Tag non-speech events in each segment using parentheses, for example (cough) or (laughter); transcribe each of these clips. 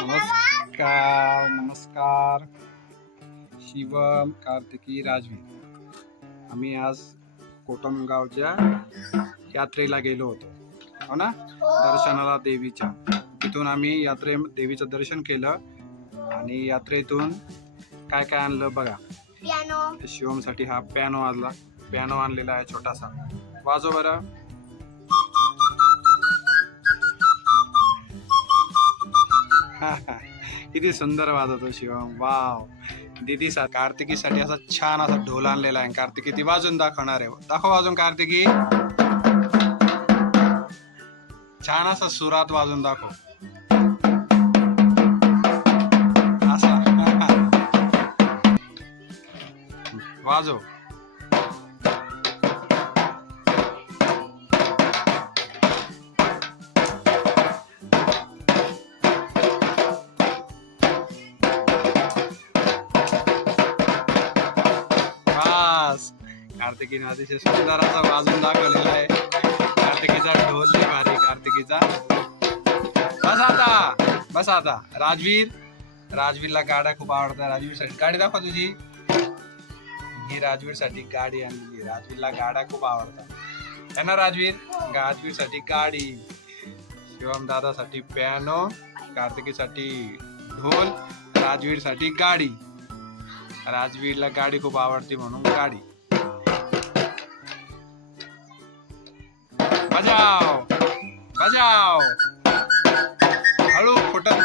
नमस्कार नमस्कार. शिवम कार्तिकी राजवीर आम्ही आज कोटमगावच्या यात्रेला गेलो होतो. हो ना? दर्शनाला देवीच्या. तिथून आम्ही यात्रे देवीचं दर्शन केलं आणि यात्रेतून काय काय आणलं बघा. पियानो शिवमसाठी हा पॅनो आणला. पॅनो आणलेला आहे छोटासा. वाजव बरं. किती सुंदर वाजवतो शिवम. वाव. दीदी सा कार्तिकीसाठी असा छान असा ढोल आणलेला आहे. कार्तिकी ती वाजून दाखवणार आहे. दाखव वाजून कार्तिकी. छान असा सुरात वाजून दाखव. असा. (laughs) वाजव. कार्तिकीने अतिशय सुंदर असा वाजून दाखवलेला आहे. कार्तिकीचा ढोल भारी कार्तिकीचा. बस आता बस आता. राजवीर राजवीरला गाड्या खूप आवडतात. राजवीरसाठी गाडी दाखवा तुझी. ही राजवीरसाठी गाडी आणली. राजवीरला गाड्या खूप आवडतात. है ना राजवीर? राजवीरसाठी गाडी शिवम दादासाठी पियानो कार्तिकीसाठी ढोल राजवीरसाठी गाडी. राजवीरला गाडी खूप आवडते म्हणून गाडी. बजाव बजाव हळू फुटन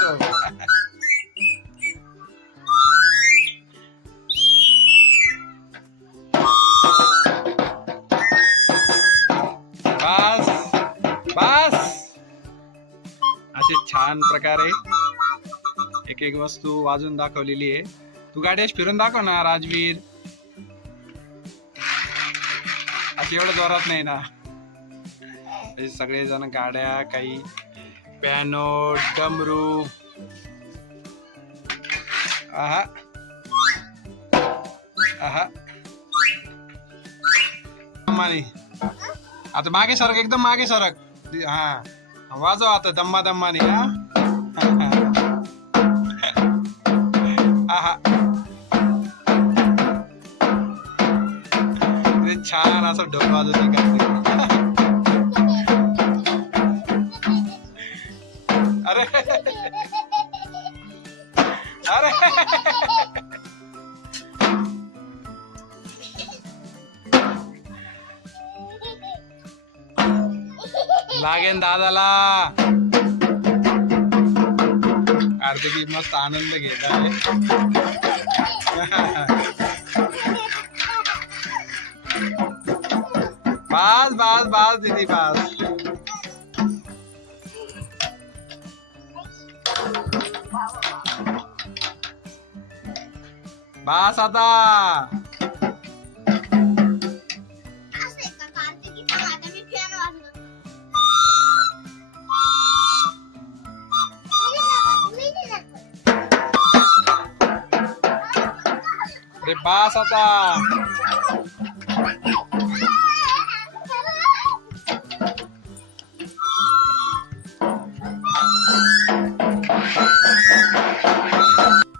बस बस असे छान प्रकारे एक एक वस्तू वाजून दाखवलेली आहे तू गाडी अशी फिरून दाखव ना राजवीर. असं एवढं जोरात नाही ना. हे सगळेजण गाड्या काही पॅनो डमरू आहा. आहा. दम्मानी आता मागे सरक एकदम मागे सरक. हा. वाजव आता दम्मा दम्मानी हा. आहा. छान असं ढोल वाजवते अरे. अरे. लागेन दादाला. कार्तिकी मस्त आनंद घेत आहे. बास बास बास दीदी बास. बास आता असं का कार्तिकी